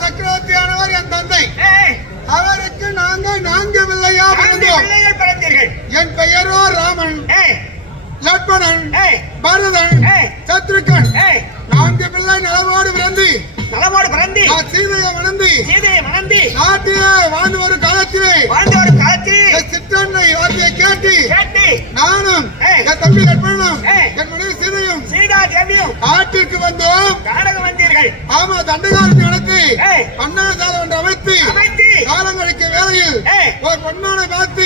சக்கரவர்த்தியானவர் என் தந்தை. அவருக்கு நாங்கள் 4 பிள்ளைகள் பிறந்தீர்கள். என் பெயரோ ராமன், லட்சுமணன், பரதன், சத்ருகன். 4 பிள்ளை நலமோடு பிறந்து சீதையை மணந்து நாட்டிலே வாழ்ந்து ஒரு காலத்திலே சிற்றன்னை வார்த்தையை கேட்டு நானும் என் தம்பி லட்சுமணனும் என் மனைவி சீதையும் காட்டிற்கு வந்தோம். ஆமா, தண்டகாரத்தை நடத்தி அண்ணா சாலை ஒன்று அமைத்து காலங்களுக்கு வேலையில் ஒரு பொன்னான பார்த்து